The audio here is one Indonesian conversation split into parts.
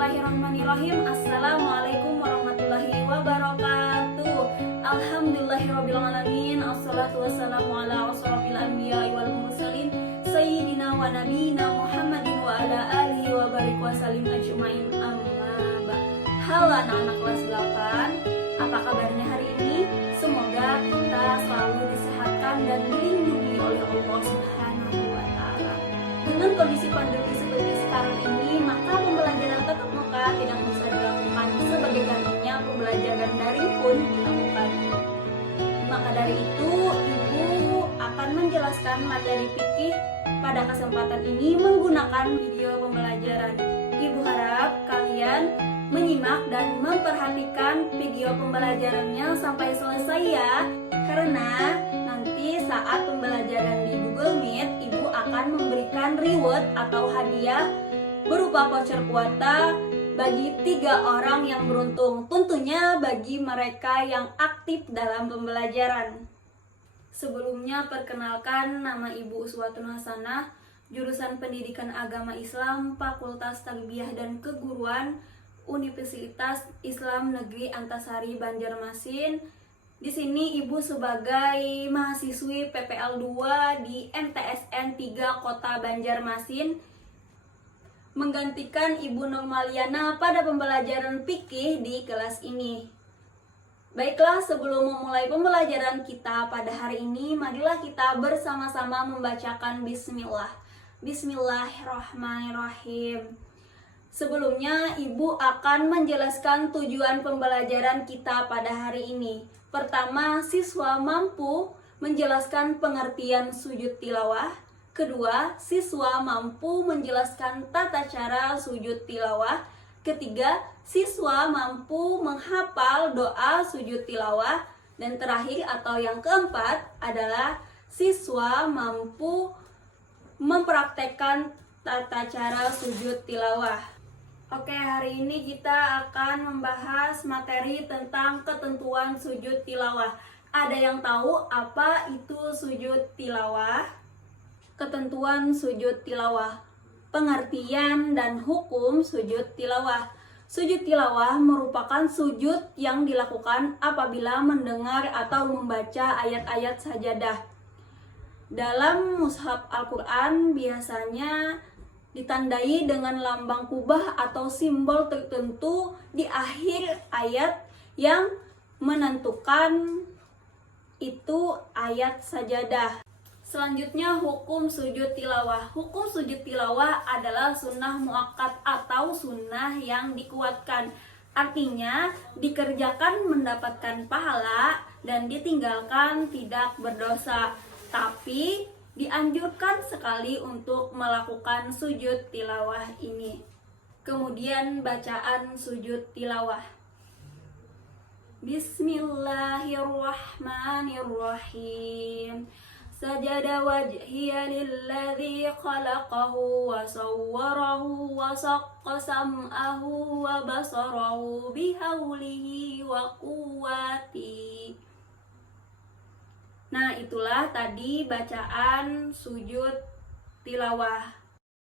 Bismillahirrahmanirrahim. Assalamualaikum warahmatullahi wabarakatuh. Alhamdulillahirrabbilalamin. Assalatu wassalamu ala asrofil anbiya wal mursalin Sayyidina wa nabiyina Muhammadin wa ala alihi wa barik wa salim ajmain amma ba'd. Halo anak-anak kelas 8, apa kabarnya hari ini? Semoga kita selalu disehatkan dan dilindungi oleh Allah Subhanahu wa Ta'ala. Dengan kondisi pandemi seperti sekarang ini, maka pembelajaran tatap muka tidak bisa dilakukan. Sebagai gantinya, pembelajaran daring pun dilakukan. Maka dari itu, Ibu akan menjelaskan materi fikih pada kesempatan ini menggunakan video pembelajaran. Ibu harap kalian menyimak dan memperhatikan video pembelajarannya sampai selesai ya. Karena nanti saat pembelajaran di Google Meet, Ibu akan memberikan reward atau hadiah berupa voucher kuota bagi 3 orang yang beruntung. Tentunya bagi mereka yang aktif dalam pembelajaran. Sebelumnya perkenalkan, nama Ibu Uswatun Hasanah, jurusan Pendidikan Agama Islam, Fakultas Tarbiyah dan Keguruan, Universitas Islam Negeri Antasari Banjarmasin. Di sini Ibu sebagai mahasiswi PPL 2 di MTSN 3 Kota Banjarmasin menggantikan Ibu Nurmaliana pada pembelajaran fikih di kelas ini. Baiklah, sebelum memulai pembelajaran kita pada hari ini, marilah kita bersama-sama membacakan Bismillah. Bismillahirrahmanirrahim. Sebelumnya, Ibu akan menjelaskan tujuan pembelajaran kita pada hari ini. Pertama, siswa mampu menjelaskan pengertian sujud tilawah. Kedua, siswa mampu menjelaskan tata cara sujud tilawah. Ketiga, siswa mampu menghafal doa sujud tilawah. Dan terakhir atau yang keempat adalah siswa mampu mempraktekkan tata cara sujud tilawah. Oke, hari ini kita akan membahas materi tentang ketentuan sujud tilawah. Ada yang tahu apa itu sujud tilawah? Ketentuan sujud tilawah, pengertian dan hukum sujud tilawah. Sujud tilawah merupakan sujud yang dilakukan apabila mendengar atau membaca ayat-ayat sajadah. Dalam mushaf Al-Quran biasanya ditandai dengan lambang kubah atau simbol tertentu di akhir ayat yang menentukan itu ayat sajadah. Selanjutnya, hukum sujud tilawah. Hukum sujud tilawah adalah sunnah muakkad atau sunnah yang dikuatkan. Artinya, dikerjakan mendapatkan pahala dan ditinggalkan tidak berdosa. Tapi dianjurkan sekali untuk melakukan sujud tilawah ini. Kemudian bacaan sujud tilawah. Bismillahirrahmanirrahim. Sajada wajhiya lilladzi khalaqahu wa sawwarahu wa saqqa sam'ahu wa basarahu bihaulihi wa quwwati. Nah, itulah tadi bacaan sujud tilawah.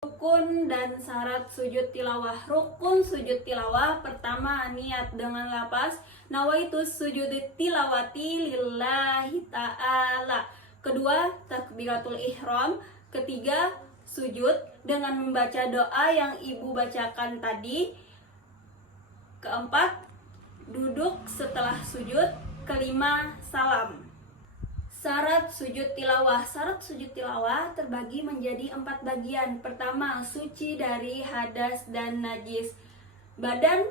Rukun dan syarat sujud tilawah. Rukun sujud tilawah pertama, niat dengan lafaz nawaitu sujud tilawati lillahi ta'ala. Kedua, takbiratul ihram. Ketiga, sujud dengan membaca doa yang Ibu bacakan tadi. Keempat, duduk setelah sujud. Kelima, salam. Syarat sujud tilawah. Syarat sujud tilawah terbagi menjadi 4 bagian. Pertama, suci dari hadas dan najis. Badan,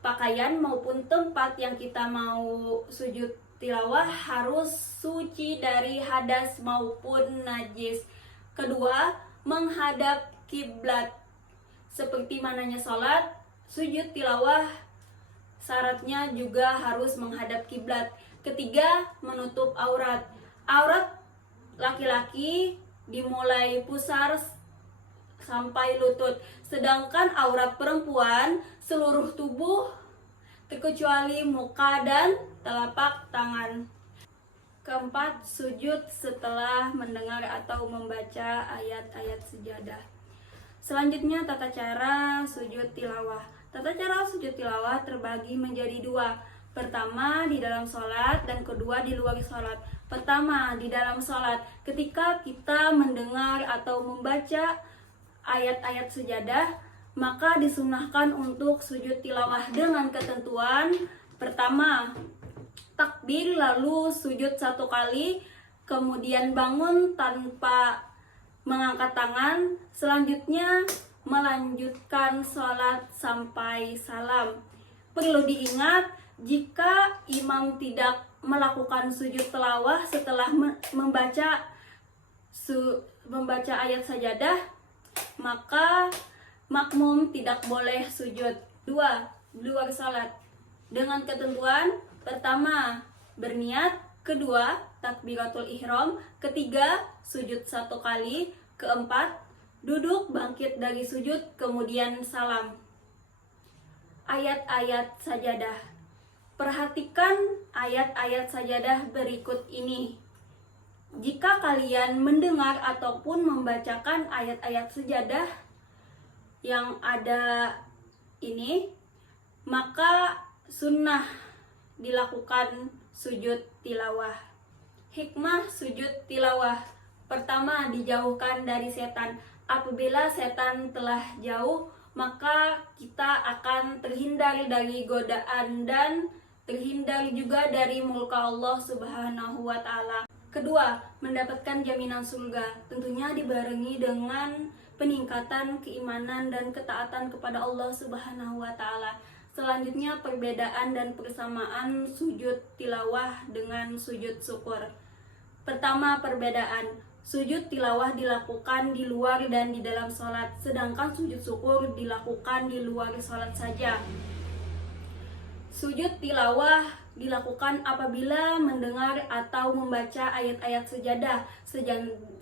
pakaian maupun tempat yang kita mau sujud tilawah harus suci dari hadas maupun najis. Kedua, menghadap kiblat. Seperti mananya sholat, sujud tilawah syaratnya juga harus menghadap kiblat. Ketiga, menutup aurat. Aurat laki-laki dimulai pusar sampai lutut. Sedangkan aurat perempuan seluruh tubuh terkecuali muka dan telapak tangan. Keempat, sujud setelah mendengar atau membaca ayat-ayat sejadah. Selanjutnya tata cara sujud tilawah. Tata cara sujud tilawah terbagi menjadi dua. Pertama di dalam sholat dan kedua di luar sholat. Pertama di dalam sholat, ketika kita mendengar atau membaca ayat-ayat sejadah, maka disunahkan untuk sujud tilawah dengan ketentuan. Pertama, takbir lalu sujud 1 kali, kemudian bangun tanpa mengangkat tangan, selanjutnya melanjutkan sholat sampai salam. Perlu diingat, jika imam tidak melakukan sujud tilawah setelah membaca ayat sajadah, maka makmum tidak boleh sujud. Dua salat dengan ketentuan: pertama, berniat; kedua, takbiratul ihram; ketiga, sujud 1 kali; keempat, duduk bangkit dari sujud kemudian salam. Ayat-ayat sajadah. Perhatikan ayat-ayat sajadah berikut ini. Jika kalian mendengar ataupun membacakan ayat-ayat sajadah yang ada ini, maka sunnah dilakukan sujud tilawah. Hikmah sujud tilawah. Pertama, dijauhkan dari setan. Apabila setan telah jauh, maka kita akan terhindar dari godaan dan terhindar juga dari murka Allah Subhanahu wa Ta'ala. Kedua, mendapatkan jaminan surga, tentunya dibarengi dengan peningkatan keimanan dan ketaatan kepada Allah Subhanahu wa Ta'ala. Selanjutnya, perbedaan dan persamaan sujud tilawah dengan sujud syukur. Pertama, perbedaan. Sujud tilawah dilakukan di luar dan di dalam sholat, sedangkan sujud syukur dilakukan di luar sholat saja. Sujud tilawah dilakukan apabila mendengar atau membaca ayat-ayat sejadah,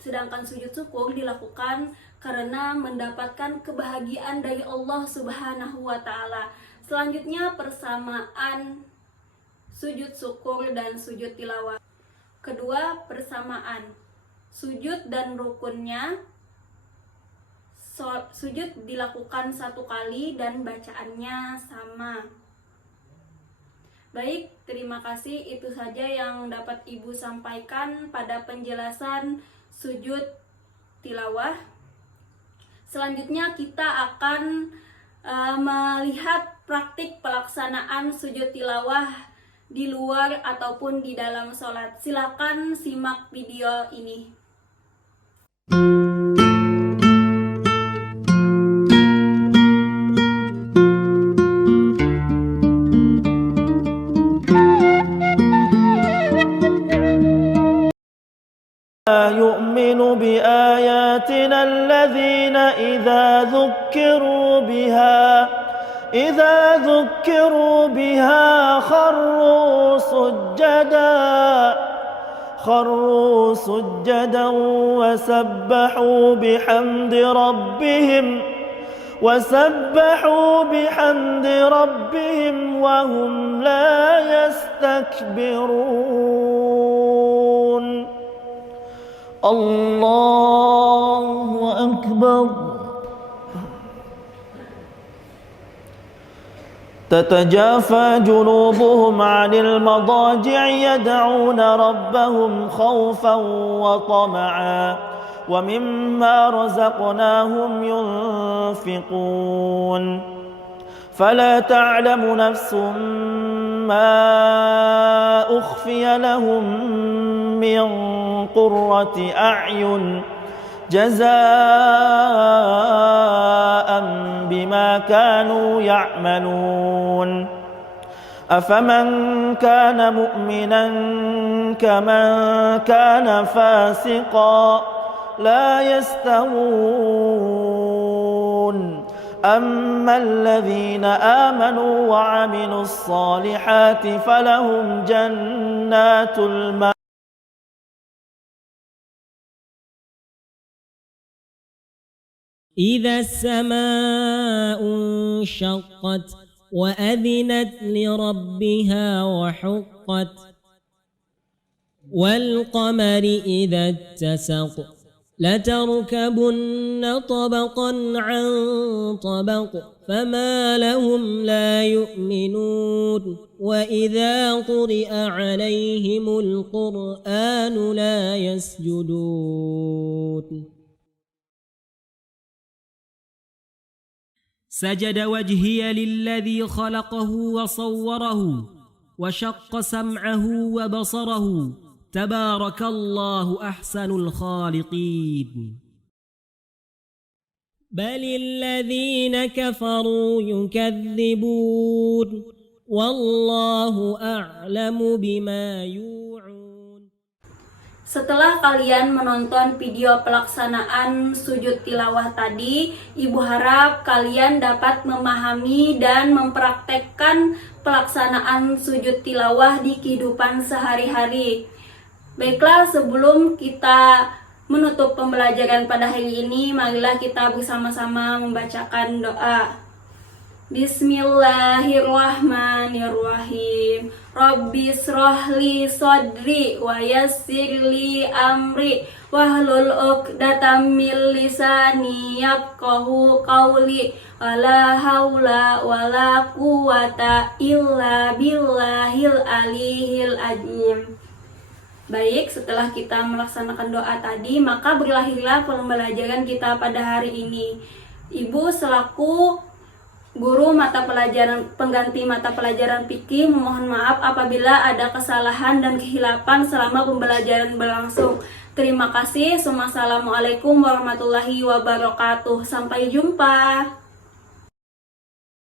sedangkan sujud syukur dilakukan karena mendapatkan kebahagiaan dari Allah Subhanahu wa Ta'ala. Selanjutnya, persamaan sujud syukur dan sujud tilawah. Kedua, persamaan sujud dan rukunnya. Sujud dilakukan 1 kali dan bacaannya sama. Baik, terima kasih. Itu saja yang dapat Ibu sampaikan pada penjelasan sujud tilawah. Selanjutnya kita akan melihat praktik pelaksanaan sujud tilawah di luar ataupun di dalam sholat. Silakan simak video ini. يؤمن بآياتنا الذين إذا ذكروا بها خروا سجدا وسبحوا بحمد ربهم وهم لا يستكبرون. الله أكبر. تتجافى جنوبهم عن المضاجع يدعون ربهم خوفا وطمعا ومما رزقناهم ينفقون. فلا تعلم نفس ما أخفي لهم من قرة أعين جزاء بما كانوا يعملون. أفمن كان مؤمنا كمن كان فاسقا لا يستوون. أما الذين آمنوا وعملوا الصالحات فلهم جنات المأوى. إذا السماء انشقت وأذنت لربها وحقت والقمر إذا اتسق لتركبن طبقا عن طبق فما لهم لا يؤمنون وإذا قرئ عليهم القرآن لا يسجدون سجد وجهي للذي خلقه وصوره وشق سمعه وبصره تبارك الله أحسن الخالقين بل الذين كفروا يكذبون والله أعلم بما يوعون. Setelah kalian menonton video pelaksanaan sujud tilawah tadi, Ibu harap kalian dapat memahami dan mempraktekkan pelaksanaan sujud tilawah di kehidupan sehari-hari. Baiklah, sebelum kita menutup pembelajaran pada hari ini, marilah kita bersama-sama membacakan doa. Bismillahirrahmanirrahim. Rabbis rohli sodri wa yassirli amri wahlul uqdatam min lisani yafqahu qawli wala haula wala quwata illa billahil aliyil azim. Baik, setelah kita melaksanakan doa tadi, maka berakhirlah pembelajaran kita pada hari ini. Ibu selaku guru mata pelajaran pengganti mata pelajaran fikih memohon maaf apabila ada kesalahan dan kehilapan selama pembelajaran berlangsung. Terima kasih. Wassalamualaikum warahmatullahi wabarakatuh. Sampai jumpa.